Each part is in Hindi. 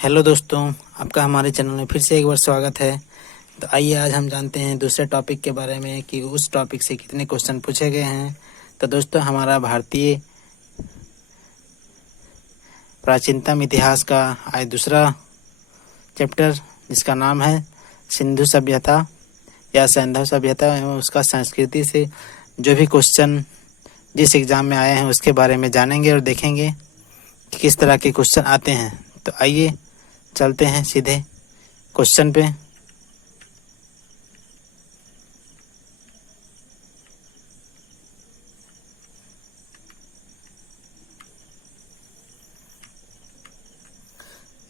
हेलो दोस्तों, आपका हमारे चैनल में फिर से एक बार स्वागत है। तो आइए आज हम जानते हैं दूसरे टॉपिक के बारे में कि उस टॉपिक से कितने क्वेश्चन पूछे गए हैं। तो दोस्तों, हमारा भारतीय प्राचीनतम इतिहास का आज दूसरा चैप्टर, जिसका नाम है सिंधु सभ्यता या सैंधव सभ्यता एवं उसका संस्कृति से जो भी क्वेश्चन जिस एग्ज़ाम में आए हैं उसके बारे में जानेंगे और देखेंगे कि किस तरह के क्वेश्चन आते हैं। तो आइए चलते हैं सीधे क्वेश्चन पे।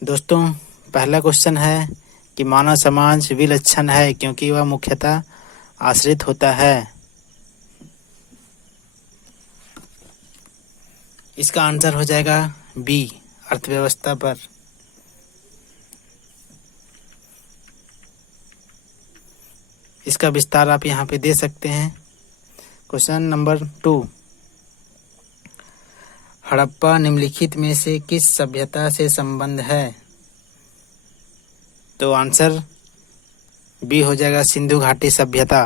दोस्तों, पहला क्वेश्चन है कि मानव समाज विलक्षण है क्योंकि वह मुख्यतः आश्रित होता है। इसका आंसर हो जाएगा बी, अर्थव्यवस्था पर। इसका विस्तार आप यहाँ पे दे सकते हैं। क्वेश्चन नंबर 2, हड़प्पा निम्नलिखित में से किस सभ्यता से संबंध है? तो आंसर बी हो जाएगा, सिंधु घाटी सभ्यता।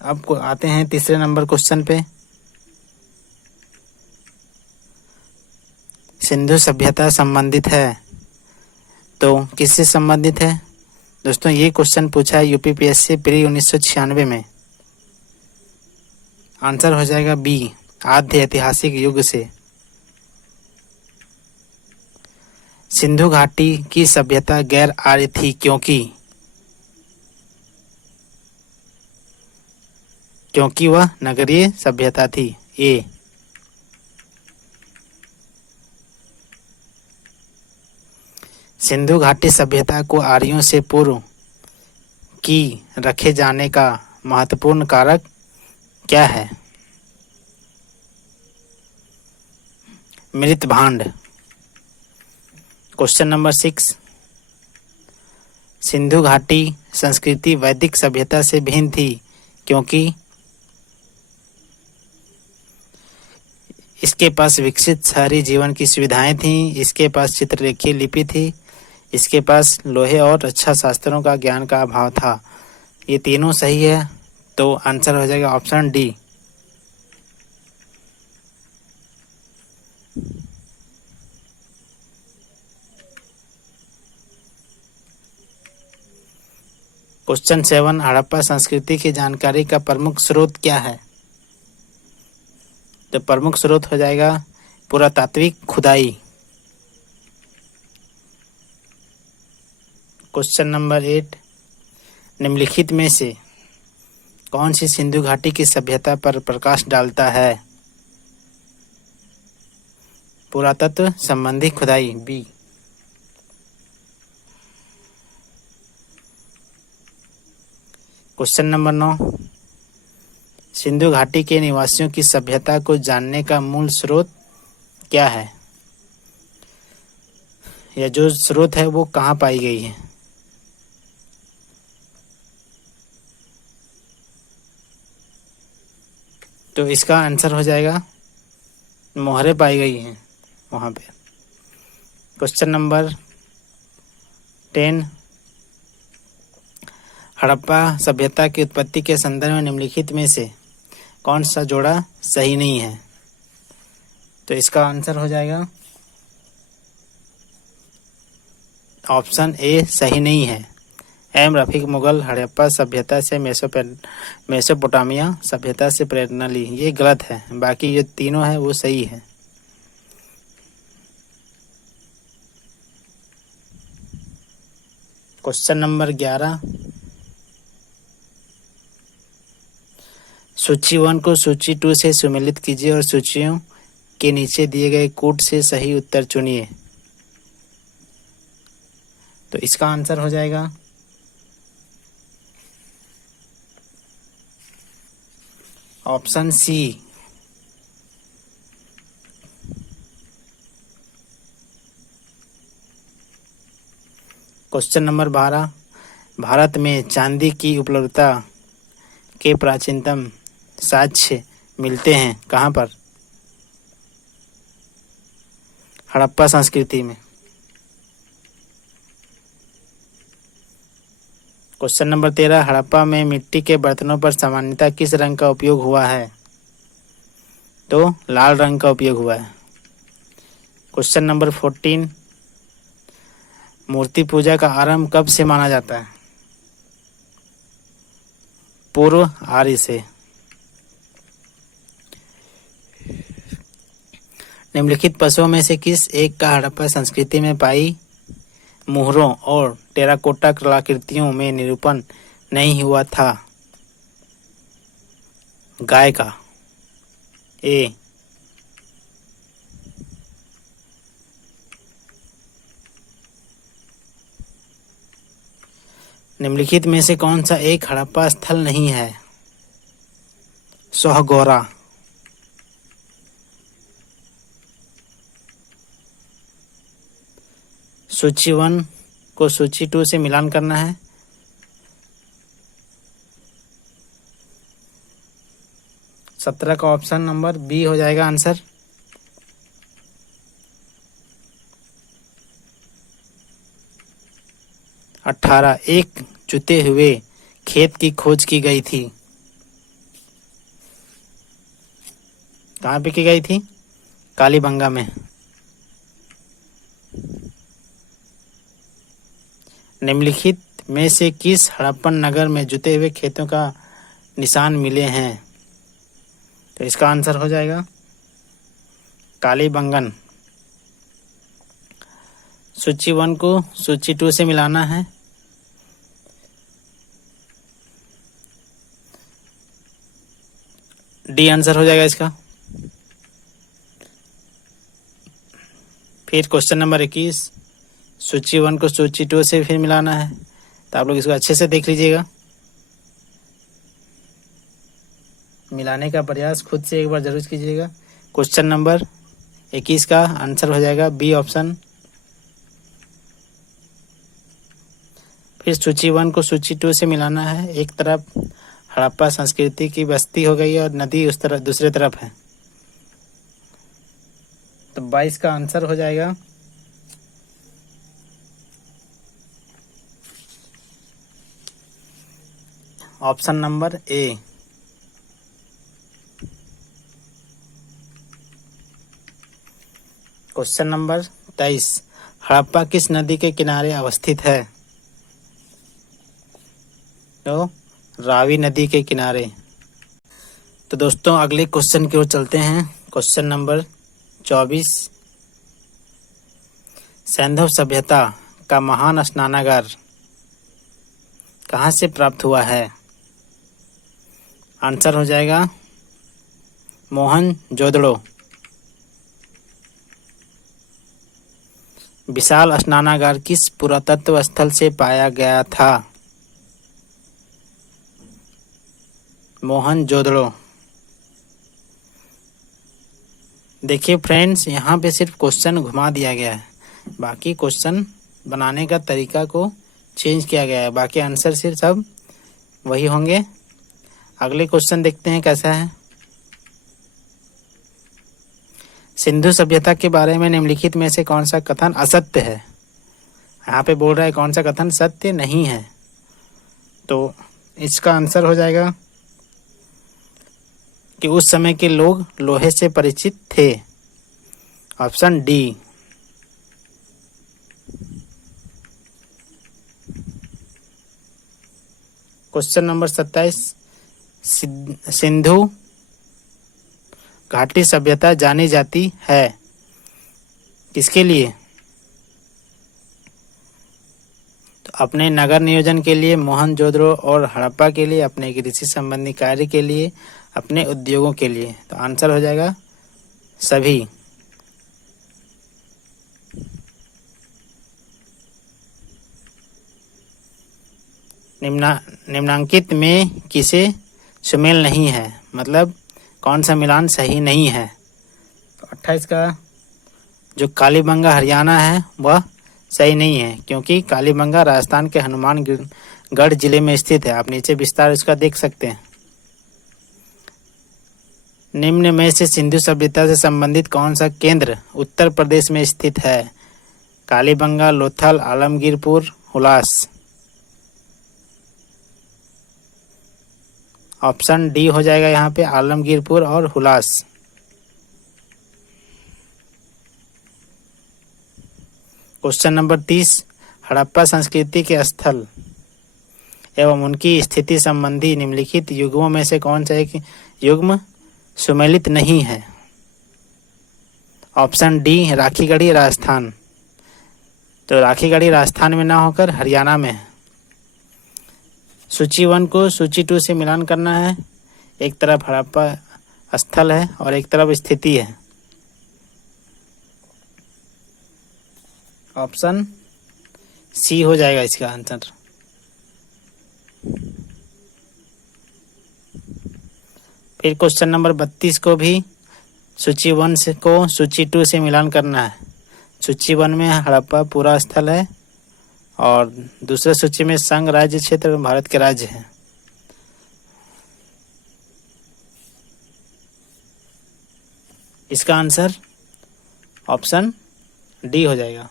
अब आते हैं तीसरे नंबर क्वेश्चन पे। सिंधु सभ्यता संबंधित है तो किससे संबंधित है? दोस्तों, ये क्वेश्चन पूछा है यूपीपीएससी प्री 1996 में। आंसर हो जाएगा बी, आद्य ऐतिहासिक युग से। सिंधु घाटी की सभ्यता गैर आर्य थी क्योंकि वह नगरीय सभ्यता थी। ए। सिंधु घाटी सभ्यता को आर्यों से पूर्व की रखे जाने का महत्वपूर्ण कारक क्या है? मृत भांड। क्वेश्चन नंबर 6, सिंधु घाटी संस्कृति वैदिक सभ्यता से भिन्न थी क्योंकि इसके पास विकसित शहरी जीवन की सुविधाएं थीं, इसके पास चित्ररेखीय लिपि थी, इसके पास लोहे और रक्षा शास्त्रों का ज्ञान का अभाव था। ये तीनों सही है, तो आंसर हो जाएगा ऑप्शन डी। क्वेश्चन 7, हड़प्पा संस्कृति की जानकारी का प्रमुख स्रोत क्या है? तो प्रमुख स्रोत हो जाएगा पुरातात्विक खुदाई। क्वेश्चन नंबर 8, निम्नलिखित में से कौन सी सिंधु घाटी की सभ्यता पर प्रकाश डालता है? पुरातत्व संबंधी खुदाई, बी। क्वेश्चन नंबर 9, सिंधु घाटी के निवासियों की सभ्यता को जानने का मूल स्रोत क्या है? या जो स्रोत है वो कहाँ पाई गई है? तो इसका आंसर हो जाएगा मोहरें पाई गई हैं वहाँ पे। क्वेश्चन नंबर 10, हड़प्पा सभ्यता की उत्पत्ति के संदर्भ में निम्नलिखित में से कौन सा जोड़ा सही नहीं है? तो इसका आंसर हो जाएगा ऑप्शन ए, सही नहीं है। एम रफीक मुगल हड़प्पा सभ्यता से मेसोपोटामिया सभ्यता से प्रेरणा ली, ये गलत है। बाकी जो तीनों है वो सही है। क्वेश्चन नंबर 11, सूची 1 को सूची 2 से सुमेलित कीजिए और सूचियों के नीचे दिए गए कूट से सही उत्तर चुनिए। तो इसका आंसर हो जाएगा option C. Question number 12, Bharat में चांदी की उपलब्धता के प्राचीनतम साक्ष्य मिलते हैं कहाँ पर? हड़प्पा संस्कृति में। क्वेश्चन नंबर 13, हड़प्पा में मिट्टी के बर्तनों पर सामान्यतः किस रंग का उपयोग हुआ है? तो लाल रंग का उपयोग हुआ है। क्वेश्चन नंबर 14, मूर्ति पूजा का आरंभ कब से माना जाता है? पूर्व आर्य से। निम्नलिखित पशुओं में से किस एक का हड़प्पा संस्कृति में पाई मुहरों और टेराकोटा कलाकृतियों में निरूपण नहीं हुआ था? गाय का। ए। निम्नलिखित में से कौन सा एक हड़प्पा स्थल नहीं है? सोहगोरा। सूची 1 को सूची 2 से मिलान करना है। सत्रह का ऑप्शन नंबर बी हो जाएगा आंसर। अठारह, एक जुते हुए खेत की खोज की गई थी। कहाँ पे की गई थी? कालीबंगा में। निम्नलिखित में से किस हड़प्पन नगर में जुते हुए खेतों का निशान मिले हैं? तो इसका आंसर हो जाएगा कालीबंगन। सूची 1 को सूची 2 से मिलाना है। डी आंसर हो जाएगा इसका। फिर क्वेश्चन नंबर 21, सूची 1 को सूची 2 से फिर मिलाना है, तो आप लोग इसको अच्छे से देख लीजिएगा। मिलाने का प्रयास खुद से एक बार जरूर कीजिएगा। क्वेश्चन नंबर 21 का आंसर हो जाएगा बी ऑप्शन। फिर सूची 1 को सूची 2 से मिलाना है। एक तरफ हड़प्पा संस्कृति की बस्ती हो गई है और नदी उस तरफ दूसरे तरफ है, तो 22 का आंसर हो जाएगा option number A. Question number 23, Harappa किस नदी के किनारे अवस्थित है? तो रावी नदी के किनारे। तो दोस्तों अगले क्वेश्चन की ओर चलते हैं। क्वेश्चन नंबर 24, सैंधव सभ्यता का महान स्नानागार कहाँ से प्राप्त हुआ है? आंसर हो जाएगा मोहनजोदड़ो। विशाल स्नानागार किस पुरातत्व स्थल से पाया गया था? मोहनजोदड़ो। देखिए फ्रेंड्स, यहाँ पे सिर्फ क्वेश्चन घुमा दिया गया है, बाकी क्वेश्चन बनाने का तरीका को चेंज किया गया है। बाकी आंसर सिर्फ सब वही होंगे। अगले क्वेश्चन देखते हैं कैसा है। सिंधु सभ्यता के बारे में निम्नलिखित में से कौन सा कथन असत्य है? यहाँ पे बोल रहा है कौन सा कथन सत्य नहीं है, तो इसका आंसर हो जाएगा कि उस समय के लोग लोहे से परिचित थे। Option D. Question number 27, Sindhu घाटी सभ्यता जानी जाती है किसके लिए? तो अपने नगर नियोजन के लिए, मोहनजोदड़ो और हड़प्पा के लिए, अपने कृषि संबंधी कार्य के लिए, अपने उद्योगों के लिए। तो आंसर हो जाएगा सभी। निम्नांकित में किसे सुमेल नहीं है, मतलब कौन सा मिलान सही नहीं है? तो 28 का जो कालीबंगा हरियाणा है वह सही नहीं है, क्योंकि कालीबंगा राजस्थान के हनुमानगढ़ जिले में स्थित है। आप नीचे विस्तार इसका देख सकते हैं। निम्न में से सिंधु सभ्यता से संबंधित कौन सा केंद्र उत्तर प्रदेश में स्थित है? कालीबंगा, लोथल, आलमगीरपुर, हुलास। ऑप्शन डी हो जाएगा यहाँ पे, आलमगीरपुर और हुलास। क्वेश्चन नंबर 30, हड़प्पा संस्कृति के स्थल एवं उनकी स्थिति संबंधी निम्नलिखित युग्मों में से कौन सा एक युग्म सुमेलित नहीं है? Option D, Rakhigarhi, Rajasthan. तो राखीगढ़ी राजस्थान में ना होकर हरियाणा में है। सूची 1 को सूची 2 से मिलान करना है। एक तरफ हड़प्पा स्थल है और एक तरफ स्थिति है। ऑप्शन सी हो जाएगा इसका आंसर। फिर क्वेश्चन नंबर 32 को भी सूची 1 से को सूची 2 से मिलान करना है। सूची 1 में हड़प्पा पूरा स्थल है और दूसरे सूची में संघ राज्य क्षेत्र भारत के राज्य हैं। इसका आंसर ऑप्शन डी हो जाएगा।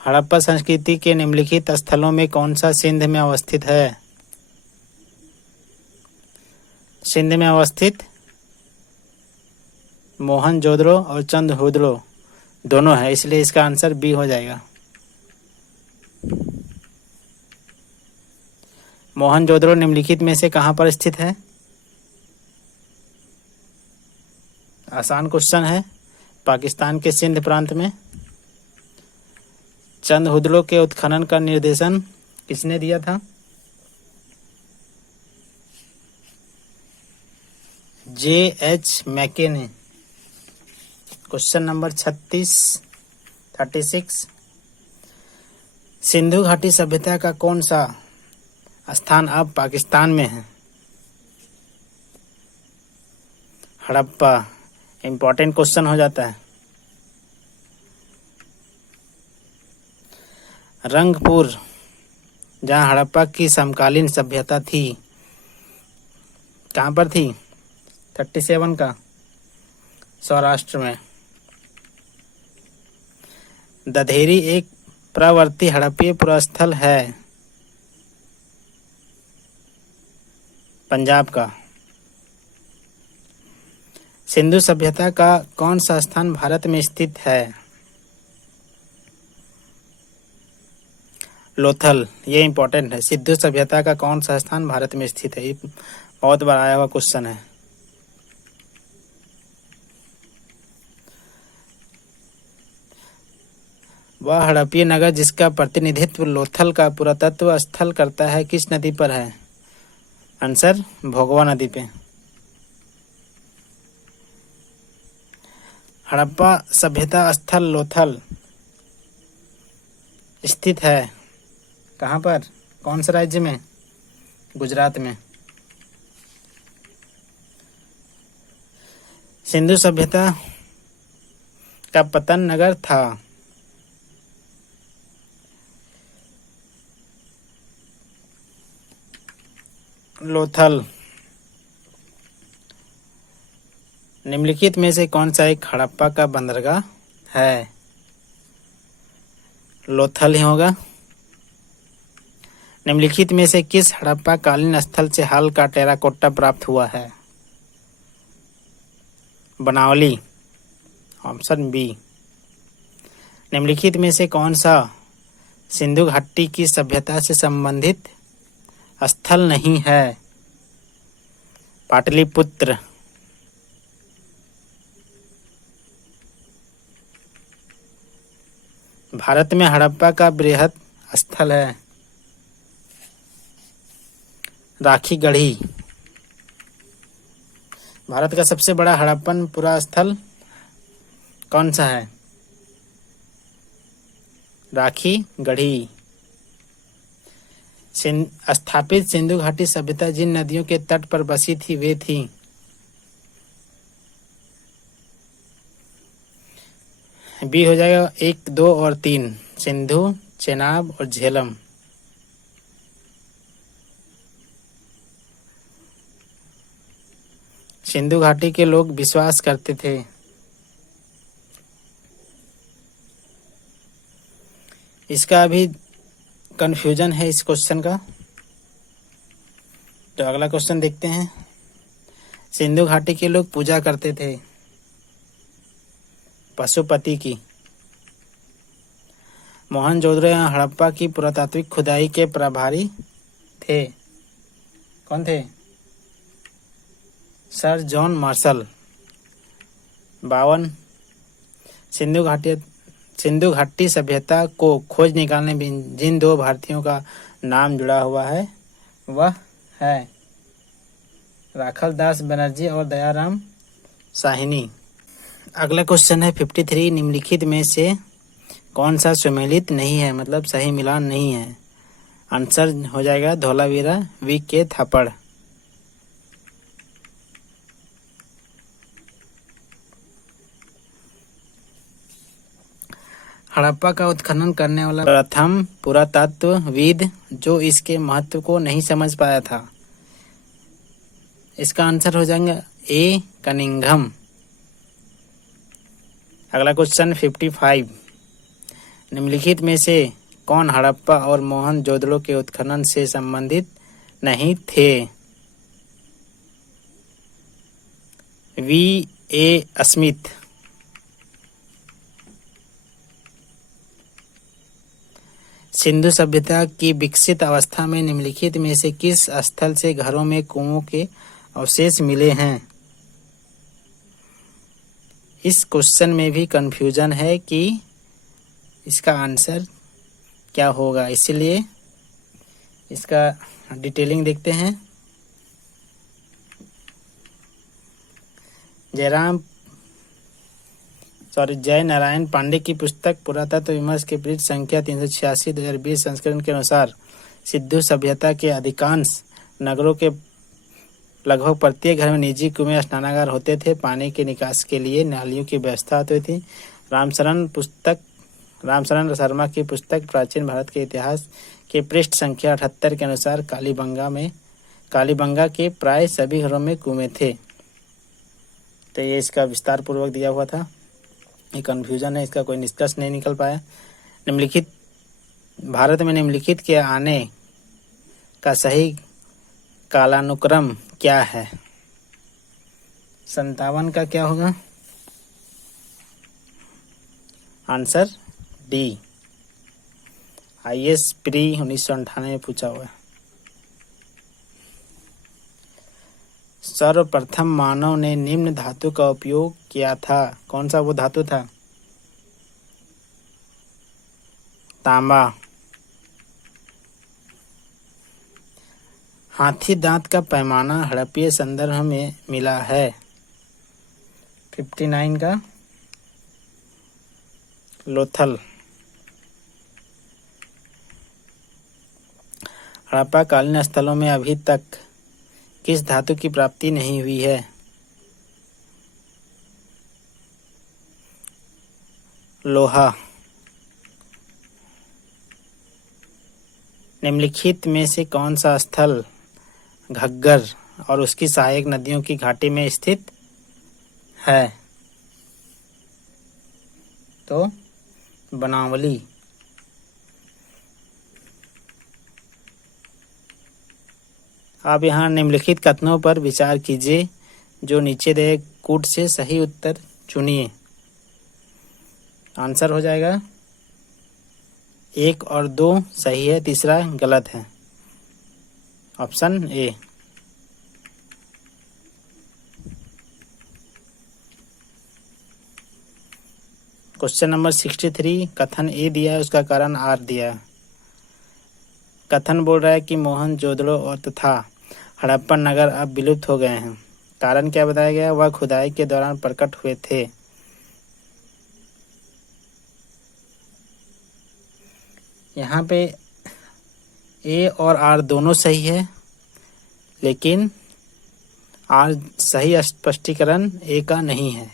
हड़प्पा संस्कृति के निम्नलिखित स्थलों में कौन सा सिंध में अवस्थित है? सिंध में अवस्थित मोहनजोदड़ो और चंद्रहुदड़ो दोनों है, इसलिए इसका आंसर बी हो जाएगा। मोहनजोदड़ो निम्नलिखित में से कहां पर स्थित है? आसान क्वेश्चन है। पाकिस्तान के सिंध प्रांत में। चंद्रहुदड़ो के उत्खनन का निर्देशन किसने दिया था? J.H. मैके ने। क्वेश्चन नंबर 36 सिंधु घाटी सभ्यता का कौन सा स्थान अब पाकिस्तान में है? हड़प्पा इम्पोर्टेंट क्वेश्चन हो जाता है। रंगपुर, जहाँ हड़प्पा की समकालीन सभ्यता थी, कहाँ पर थी? 37 का सौराष्ट्र में। दधेरी एक प्रवर्ती हड़प्पीय पुरास्थल है, पंजाब का। सिंधु सभ्यता का कौन सा स्थान भारत में स्थित है? लोथल। ये इंपॉर्टेंट है। सिंधु सभ्यता का कौन सा स्थान भारत में स्थित है? ये बहुत बार आया हुआ क्वेश्चन है। वह हड़प्पीय नगर जिसका प्रतिनिधित्व लोथल का पुरातत्व स्थल करता है किस नदी पर है? आंसर भोगवा नदी पे। हड़प्पा सभ्यता स्थल लोथल स्थित है कहाँ पर? कौन से राज्य में? गुजरात में। सिंधु सभ्यता का पतन नगर था लोथल। निम्नलिखित में से कौन सा एक हड़प्पा का बंदरगाह है? लोथल ही होगा। निम्नलिखित में से किस हड़प्पा कालीन स्थल से हाल का टेराकोटा प्राप्त हुआ है? बनावली। Option B. निम्नलिखित में से कौन सा सिंधु घाटी की सभ्यता से संबंधित स्थल नहीं है? पाटलिपुत्र। भारत में हड़प्पा का बृहद स्थल है राखीगढ़ी। भारत का सबसे बड़ा हड़प्पन पुरा स्थल कौन सा है? राखीगढ़ी। स्थापित सिंधु घाटी सभ्यता जिन नदियों के तट पर बसी थी वे थी? बी हो जाएगा 1, 2 और 3, सिंधु, चेनाब और झेलम। सिंधु घाटी के लोग विश्वास करते थे। इसका अभी कंफ्यूजन है इस क्वेश्चन का, तो अगला क्वेश्चन देखते हैं। सिंधु घाटी के लोग पूजा करते थे पशुपति की। मोहनजोदड़ो या हड़प्पा की पुरातात्विक खुदाई के प्रभारी थे। कौन थे? Sir John Marshall. 52 सिंधु घाटी सभ्यता को खोज निकालने में जिन दो भारतीयों का नाम जुड़ा हुआ है वह है राखल दास बनर्जी और दयाराम साहनी। अगला क्वेश्चन है 53। निम्नलिखित में से कौन सा सुमेलित नहीं है, मतलब सही मिलान नहीं है? आंसर हो जाएगा धोलावीरा वी.के. थापड़। हड़प्पा का उत्खनन करने वाला प्रथम पुरातत्वविद जो इसके महत्व को नहीं समझ पाया था। इसका आंसर हो जाएगा ए. कनिंघम। अगला क्वेश्चन 55। निम्नलिखित में से कौन हड़प्पा और मोहनजोदड़ो के उत्खनन से संबंधित नहीं थे? वी.ए. स्मिथ। सिंधु सभ्यता की विकसित अवस्था में निम्नलिखित में से किस स्थल से घरों में कुओं के अवशेष मिले हैं? इस क्वेश्चन में भी कंफ्यूजन है कि इसका आंसर क्या होगा, इसलिए इसका डिटेलिंग देखते हैं। जय नारायण पांडे की पुस्तक पुरातत्व विमर्श के पृष्ठ संख्या 386 2020 संस्करण के अनुसार सिंधु सभ्यता के अधिकांश नगरों के लगभग प्रत्येक घर में निजी कुएं स्नानागार होते थे। पानी के निकास के लिए नालियों की व्यवस्था होती थी। रामशरण शर्मा की पुस्तक प्राचीन भारत के इतिहास के पृष्ठ संख्या 78 के अनुसार कालीबंगा के प्राय सभी घरों में कुएं थे। तो ये इसका विस्तार पूर्वक दिया हुआ था। ये कन्फ्यूजन है, इसका कोई निष्कर्ष नहीं निकल पाया। भारत में निम्नलिखित के आने का सही कालानुक्रम क्या है? 57 का क्या होगा? Answer D. IAS प्री 1998 में पूछा हुआ है। सर्वप्रथम मानव ने निम्न धातु का उपयोग किया था। कौन सा वो धातु था? तांबा। हाथी दांत का पैमाना हड़प्पीय संदर्भ में मिला है। 59 का लोथल। हड़प्पा कालीन स्थलों में अभी तक किस धातु की प्राप्ति नहीं हुई है? लोहा। निम्नलिखित में से कौन सा स्थल घग्गर और उसकी सहायक नदियों की घाटी में स्थित है? तो बनावली। आप यहाँ निम्नलिखित कथनों पर विचार कीजिए जो नीचे दिए कूट से सही उत्तर चुनिए। आंसर हो जाएगा 1 और 2 सही है, तीसरा गलत है। Option A. Question number 63। कथन ए दिया है, उसका कारण आर दिया है। कथन बोल रहा है कि मोहनजोदड़ो और तथा हड़प्पा नगर अब विलुप्त हो गए हैं। कारण क्या बताया गया? वह खुदाई के दौरान प्रकट हुए थे। यहाँ पे ए और आर दोनों सही है, लेकिन आर सही स्पष्टीकरण ए का नहीं है।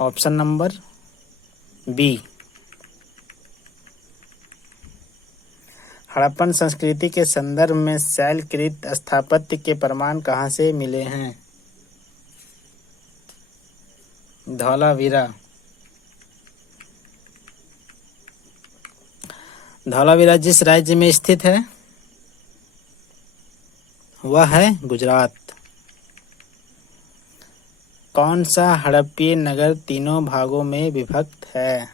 Option number B. हड़प्पन संस्कृति के संदर्भ में शैलकृत स्थापत्य के प्रमाण कहाँ से मिले हैं? धौलावीरा। धौलावीरा जिस राज्य में स्थित है वह है गुजरात। कौन सा हड़प्पीय नगर तीनों भागों में विभक्त है?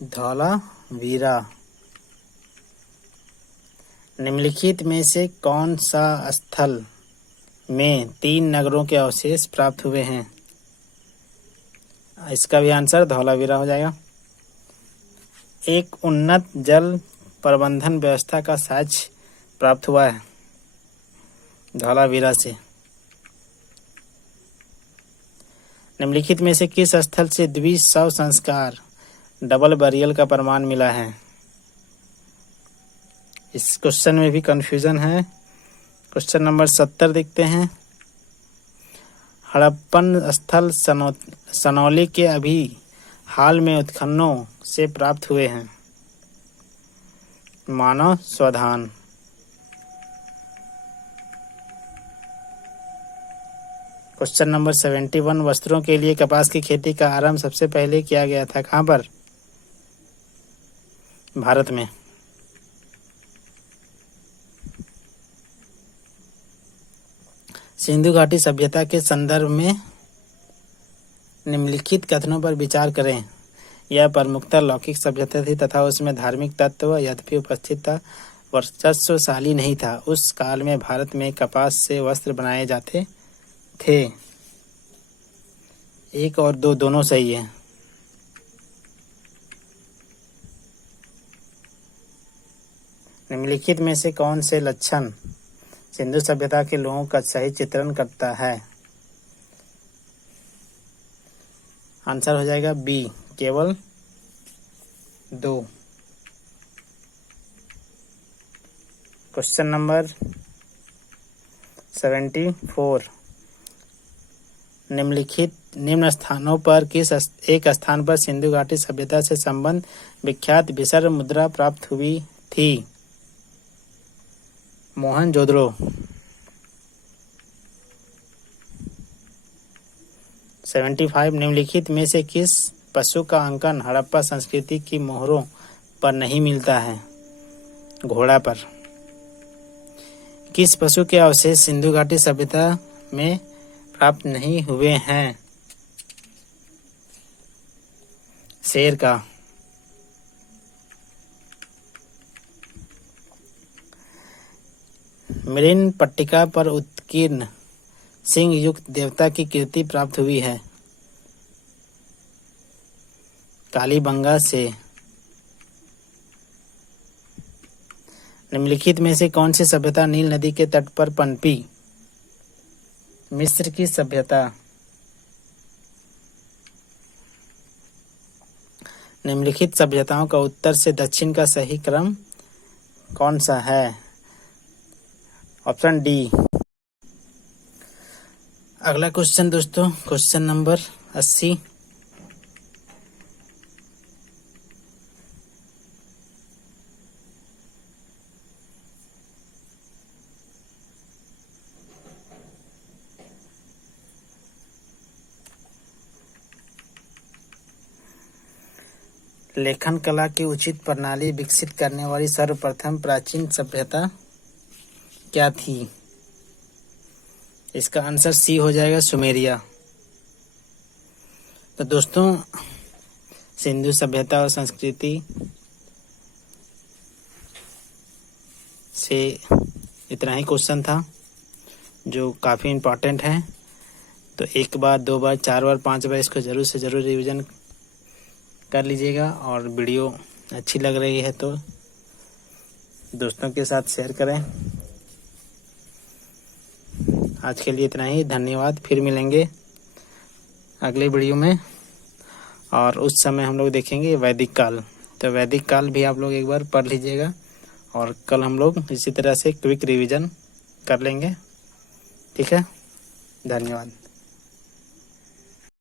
धौलावीरा। निम्नलिखित में से कौन सा स्थल में 3 नगरों के अवशेष प्राप्त हुए हैं? इसका भी आंसर धौलावीरा हो जाएगा। एक उन्नत जल प्रबंधन व्यवस्था का साक्ष्य प्राप्त हुआ है धौलावीरा से। निम्नलिखित में से किस स्थल से द्विशव संस्कार डबल बरियल का प्रमाण मिला है? इस क्वेश्चन में भी कंफ्यूजन है। क्वेश्चन नंबर 70 देखते हैं। हड़प्पन स्थल सनौली के अभी हाल में उत्खननों से प्राप्त हुए हैं। मानव स्वधान। Question number 71। वस्त्रों के लिए कपास की खेती का आरंभ सबसे पहले किया गया था कहाँ पर? भारत में। सिंधु घाटी सभ्यता के संदर्भ में निम्नलिखित कथनों पर विचार करें। यह प्रमुखतः लौकिक सभ्यता थी तथा उसमें धार्मिक तत्व यद्यपि उपस्थित था, वर्चस्वशाली नहीं था। उस काल में भारत में कपास से वस्त्र बनाए जाते थे। 1 और 2 दोनों सही है। निम्नलिखित में से कौन से लक्षण सिंधु सभ्यता के लोगों का सही चित्रण करता है? आंसर हो जाएगा बी, केवल 2। Question number 74। निम्न स्थानों पर किस एक स्थान पर सिंधु घाटी सभ्यता से संबंध विख्यात बिसर मुद्रा प्राप्त हुई थी? मोहनजोदड़ो। 75। निम्नलिखित में से किस पशु का अंकन हड़प्पा संस्कृति की मोहरों पर नहीं मिलता है? घोड़ा पर। किस पशु के अवशेष सिंधु घाटी सभ्यता में प्राप्त नहीं हुए हैं? शेर का। मृण पट्टिका पर उत्कीर्ण सिंह युक्त देवता की कीर्ति प्राप्त हुई है? कालीबंगा से। निम्नलिखित में से कौन सी सभ्यता नील नदी के तट पर पनपी? मिस्र की सभ्यता। निम्नलिखित सभ्यताओं का उत्तर से दक्षिण का सही क्रम कौन सा है? Option D. अगला क्वेश्चन दोस्तों, क्वेश्चन नंबर 80। लेखन कला की उचित प्रणाली विकसित करने वाली सर्वप्रथम प्राचीन सभ्यता क्या थी? इसका आंसर सी हो जाएगा, सुमेरिया। तो दोस्तों, सिंधु सभ्यता और संस्कृति से इतना ही क्वेश्चन था जो काफ़ी इम्पोर्टेंट है। तो 1 बार, 2 बार, 4 बार, 5 बार इसको ज़रूर से ज़रूर रिवीजन कर लीजिएगा। और वीडियो अच्छी लग रही है तो दोस्तों के साथ शेयर करें। आज के लिए इतना ही, धन्यवाद। फिर मिलेंगे अगले वीडियो में और उस समय हम लोग देखेंगे वैदिक काल। तो वैदिक काल भी आप लोग एक बार पढ़ लीजिएगा और कल हम लोग इसी तरह से क्विक रिवीजन कर लेंगे। ठीक है, धन्यवाद।